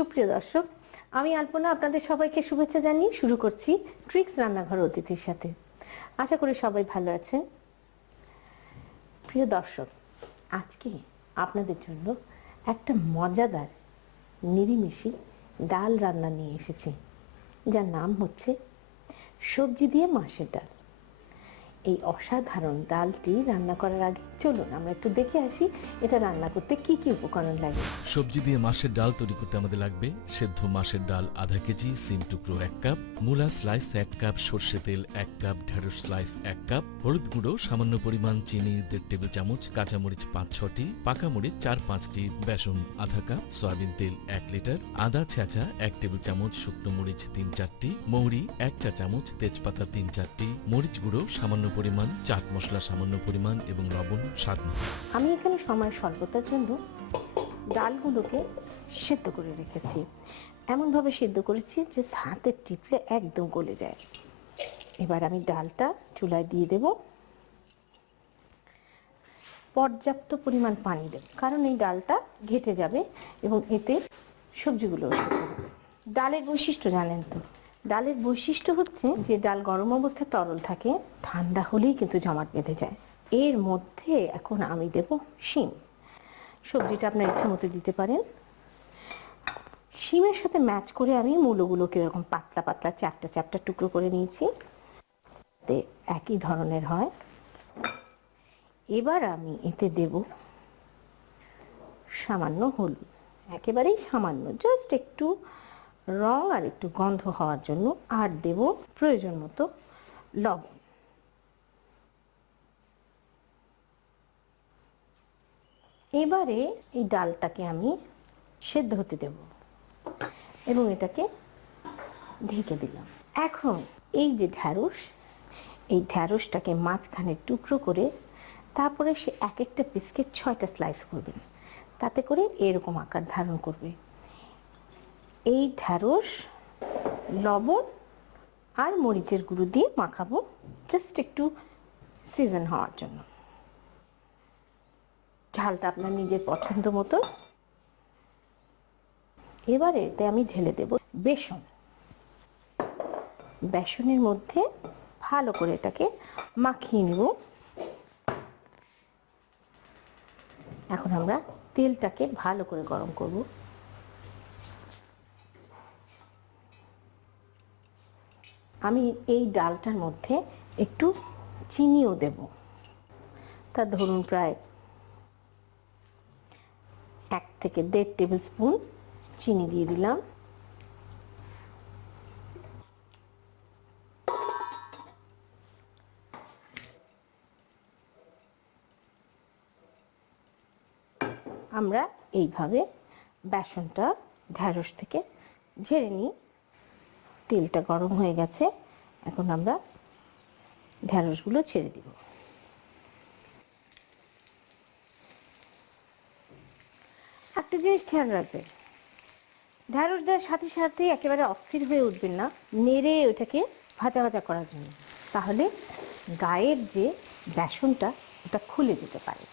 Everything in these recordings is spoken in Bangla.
সুপ্রিয় দর্শক, আমি আলপনা আপনাদের সবাইকে শুভেচ্ছা জানিয়ে শুরু করছি ট্রিক্স রান্নাঘর অতিথির সাথে। আশা করি সবাই ভালো আছেন। প্রিয় দর্শক, আজকে আপনাদের জন্য একটা মজাদার নিরিমিষি ডাল রান্না নিয়ে এসেছি, যার নাম হচ্ছে সবজি দিয়ে মাছের ডাল। এই অসাধারণ ডালটি রান্না করার আগে চলুন আমরা একটু দেখে আসি এটা রান্না করতে কি কি উপকরণ লাগে। সবজি দিয়ে মাছের ডাল তৈরি করতে আমাদের লাগবে সেদ্ধ মাছের ডাল আধা কেজি, সিম টুকরো 1 কাপ, মূলা স্লাইস 1 কাপ, সর্ষে তেল 1 কাপ, ঢেঁড়স স্লাইস 1 কাপ, হলুদ গুঁড়ো সামান্য পরিমাণ, চিনি 1.5 টেবিল চামচ, কাঁচামরিচ 5-6টি, পাকা মরিচ 4-5টি, বেসন আধা কাপ, সয়াবিন তেল 1 লিটার, আদা ছেঁচা 1 টেবিল চামচ, শুকনো মরিচ 3-4টি, মৌরি 1 চা চামচ, তেজপাতা 3-4টি, মরিচ গুঁড়ো সামান্য পরিমাণ, চাট মশলা সামান্য পরিমাণ এবং লবণ স্বাদ মতো। আমি এখানে সময় স্বল্পতার জন্য ডালগুলোকে সেদ্ধ করে রেখেছি। এমনভাবে সেদ্ধ করেছি যে হাতে টিপলে একদম গলে যায়। এবার আমি ডালটা চুলায় দিয়ে দেব। পর্যাপ্ত পরিমাণ পানি দেব, কারণ এই ডালটা ঘেটে যাবে এবং এতে সবজিগুলো সেদ্ধ হবে। ডালের বৈশিষ্ট্য জানেন তো, ডালের বৈশিষ্ট্য হচ্ছে যে ডাল গরম অবস্থায় তরল থাকে, ঠান্ডা হলেই কিন্তু জমাট বেঁধে যায়। এর মধ্যে এখন আমি দেব শিম। সবজিটা আপনার ইচ্ছা মতো দিতে পারেন। শিমের সাথে ম্যাচ করে আমি মূলোগুলোকে এরকম পাতলা পাতলা চ্যাপটা চ্যাপটা টুকরো করে নিয়েছি, একই ধরনের হয়। এবার আমি এতে দেব সামান্য হলুদ, একেবারেই সামান্য, জাস্ট একটু রং আর একটু গন্ধ হওয়ার জন্য। আর দেব প্রয়োজন মতো লবণ। এবারে এই ডালটাকে আমি সেদ্ধ হতে দেব এবং এটাকে ঢেকে দিলাম। এখন এই যে ঢ্যাঁড়স, এই ঢ্যাঁড়সটাকে মাঝখানে টুকরো করে তারপরে সে এক একটা পিসকে 6টা স্লাইস করবেন, তাতে করে এরকম আকার ধারণ করবে। এই ঢ্যাঁড়স লবণ আর মরিচের গুঁড়ো দিয়ে মাখাবো, জাস্ট একটু সিজন হওয়ার জন্য। ঝালটা আপনার নিজের পছন্দ মতো। এবারে এতে আমি ঢেলে দেব বেসন। বেসনের মধ্যে ভালো করে এটাকে মাখিয়ে নেব। এখন আমরা তেলটাকে ভালো করে গরম করব। আমি এই ডালটার মধ্যে একটু চিনিও দেব, তা ধরুন প্রায় 1 থেকে 1.5 টেবিল স্পুন চিনি দিয়ে দিলাম। আমরা এইভাবে বেসনটা ঢ্যাঁড়স থেকে ঝেড়ে নিই। তেলটা গরম হয়ে গেছে, এখন আমরা ঢ্যাঁড়সগুলো ছেড়ে দিব। একটা জিনিস খেয়াল রাখবেন, ঢ্যাঁড়স দেওয়ার সাথে সাথে একেবারে অস্থির হয়ে উঠবেন না, নেড়ে ওটাকে ভাজা ভাজা করার জন্য, তাহলে গায়ের যে বেসনটা ওটা খুলে যেতে পারে।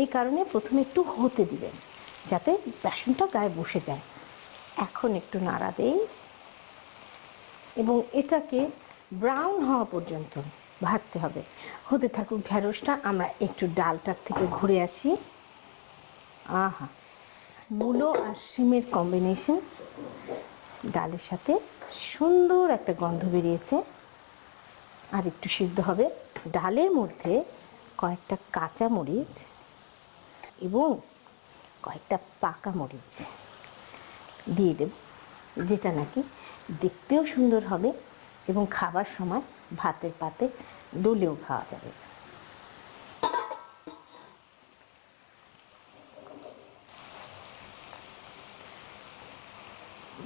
এই কারণে প্রথমে একটু হতে দিবেন যাতে বেসনটা গায়ে বসে যায়। এখন একটু নাড়া দেই এবং এটাকে ব্রাউন হওয়া পর্যন্ত ভাজতে হবে। হতে থাকুক ঢ্যাঁড়সটা, আমরা একটু ডালটার থেকে ঘুরে আসি। আহা, মূলো আর শিমের কম্বিনেশন ডালের সাথে সুন্দর একটা গন্ধ বেরিয়েছে। আর একটু সিদ্ধ হবে। ডালের মধ্যে কয়েকটা কাঁচা মরিচ এবং কয়েকটা পাকা মরিচ দিয়ে দেব, যেটা নাকি দেখতেও সুন্দর হবে এবং খাবার সময় ভাতের পাতে ডলেও খাওয়া যাবে।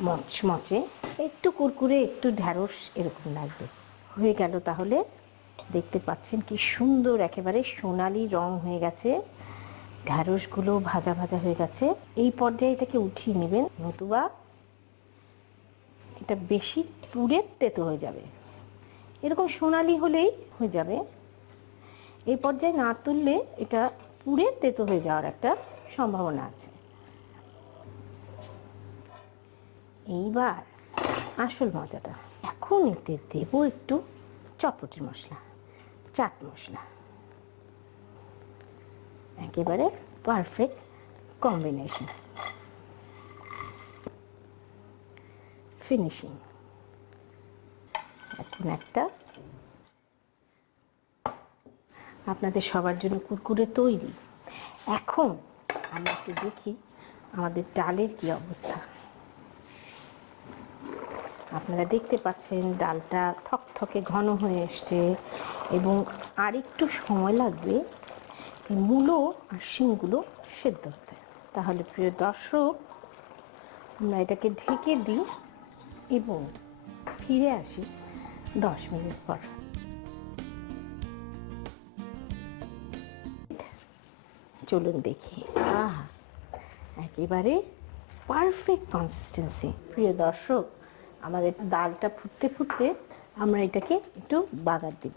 মচমচে, একটু কুরকুরে, একটু ঢ্যাঁড়স এরকম লাগবে। হয়ে গেল তাহলে। দেখতে পাচ্ছেন কি সুন্দর একেবারে সোনালি রং হয়ে গেছে, ঢ্যাঁড়সগুলো ভাজা ভাজা হয়ে গেছে। এই পর্যায়ে এটাকে উঠিয়ে নেবেন, নতুবা এটা বেশি পুড়ে তেতো হয়ে যাবে। এরকম সোনালি হলেই হয়ে যাবে। এই পর্যায়ে না তুললে এটা পুড়ে তেতো হয়ে যাওয়ার একটা সম্ভাবনা আছে। এইবার আসল মজাটা, এখন এতে দেবো একটু চটপটির মশলা, চাট মশলা। একেবারে পারফেক্ট কম্বিনেশন, ফিনিশিং। এখন একটা আপনাদের সবার জন্য কুরকুরে তৈরি। এখন আমরা একটু দেখি আমাদের ডালের কি অবস্থা। আপনারা দেখতে পাচ্ছেন ডালটা থকথকে ঘন হয়ে এসছে এবং আরেকটু সময় লাগবে এই মূলো আর শিমগুলো সেদ্ধ হতে। তাহলে প্রিয় দর্শক, আমরা এটাকে ঢেকে দিই এবং ফিরে আসি 10 মিনিট পর। চলুন দেখি। আহা, একেবারে পারফেক্ট কনসিস্টেন্সি। প্রিয় দর্শক, আমাদের ডালটা ফুটতে ফুটতে আমরা এটাকে একটু বাগার দিব।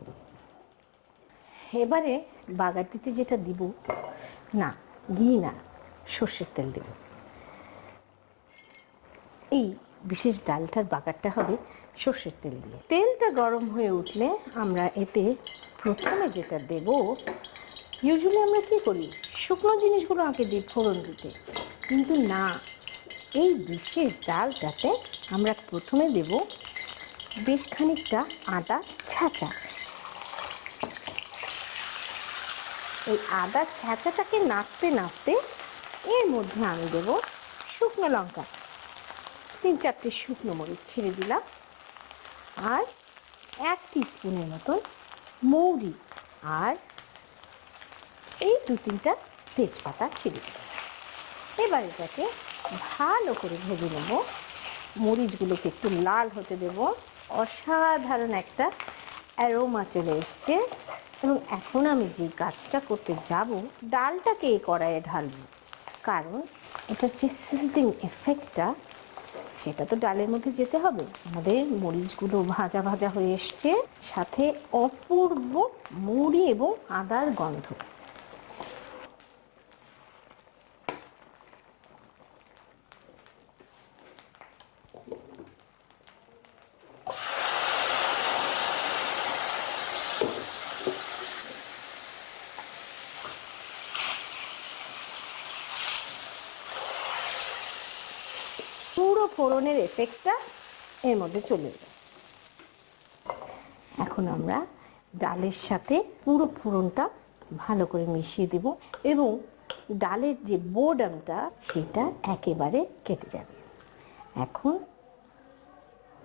এবারে বাগার দিতে যেটা দিব, না ঘি না, সর্ষের তেল দেব। এই বিশেষ ডালটার বাগারটা হবে সর্ষের তেল দিয়ে। তেলটা গরম হয়ে উঠলে আমরা এতে প্রথমে যেটা দেব, ইউজুয়ালি আমরা কি করি, শুকনো জিনিসগুলো আগে দিই ফোড়ন দিতে, কিন্তু না, এই বিশেষ ডালটাতে আমরা প্রথমে দেব বেশ খানিকটা আদা ছাঁচা। এই আদা ছাঁচাটাকে নাড়তে নাড়তে এর মধ্যে আমি দেব শুকনো লঙ্কা, 3-4টে শুকনো মরিচ ছেড়ে দিলাম, আর 1 টিস্পুনের মতন মৌরি, আর এই 2-3টা তেজপাতা ছিঁড়ে দিলাম। এবার এটাকে ভালো করে ভেজে নেব। মরিচগুলোকে একটু লাল হতে দেব। অসাধারণ একটা অ্যারোমা চলে এসছে এবং এখন আমি যে কাজটা করতে যাব, ডালটাকে এই কড়াইয়ে ঢালব, কারণ এটার যে সিজনিং এফেক্টটা সেটা তো ডালের মধ্যে যেতে হবে। আমাদের মরিচগুলো ভাজা ভাজা হয়ে এসছে, সাথে অপূর্ব মুড়ি এবং আদার গন্ধ। পুরো ফোড়নের এফেক্টটা এর মধ্যে চলে যায়। এখন আমরা ডালের সাথে পুরো ফোড়নটা ভালো করে মিশিয়ে দেব এবং ডালের যে বোর্ডামটা সেটা একেবারে কেটে যাবে। এখন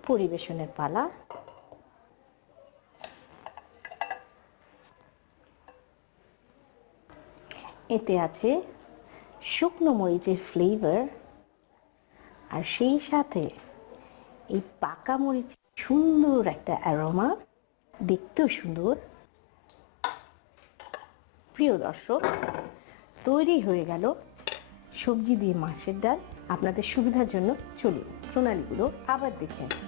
পরিবেশনের পালা। এতে আছে শুকনো মরিচের ফ্লেভার, আর সেই সাথে এই পাকা মরিচ সুন্দর একটা অ্যারোমা, দেখতেও সুন্দর। প্রিয় দর্শক, তৈরি হয়ে গেল সবজি দিয়ে মাছের ডাল। আপনাদের সুবিধার জন্য চলুন প্রণালীগুলো আবার দেখে আসি।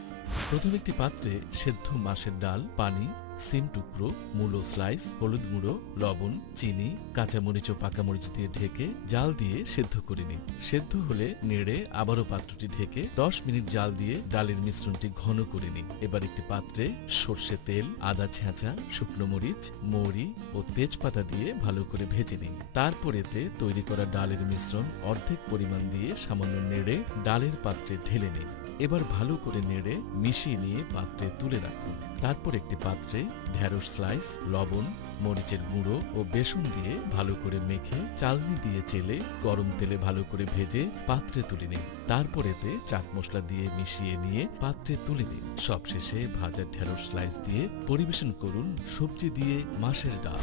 প্রথম একটি পাত্রে সেদ্ধ মাছের ডাল, পানি, সিম টুকরো, মূলো স্লাইস, হলুদ গুঁড়ো, লবণ, চিনি, কাঁচামরিচ ও পাকামরিচ দিয়ে ঢেকে জাল দিয়ে সেদ্ধ করে নিন। সেদ্ধ হলে নেড়ে আবারও পাত্রটি ঢেকে 10 মিনিট জাল দিয়ে ডালের মিশ্রণটি ঘন করে নিন। এবার একটি পাত্রে সর্ষে তেল, আদা ছেঁচা, শুকনো মরিচ, মৌরি ও তেজপাতা দিয়ে ভালো করে ভেজে নিন। তারপর এতে তৈরি করা ডালের মিশ্রণ অর্ধেক পরিমাণ দিয়ে সামান্য নেড়ে ডালের পাত্রে ঢেলে নিন। এবার ভালো করে নেড়ে মিশিয়ে নিয়ে পাত্রে তুলে রাখুন। তারপর একটি পাত্রে ঢেঁড়স স্লাইস, লবণ, মরিচের গুঁড়ো ও বেসন দিয়ে ভালো করে মেখে চালনি দিয়ে চেলে গরম তেলে ভালো করে ভেজে পাত্রে তুলে নিন। তারপর এতে চাট মশলা দিয়ে মিশিয়ে নিয়ে পাত্রে তুলে দিন। সবশেষে ভাজা ঢেঁড়স স্লাইস দিয়ে পরিবেশন করুন সবজি দিয়ে মাছের ডাল।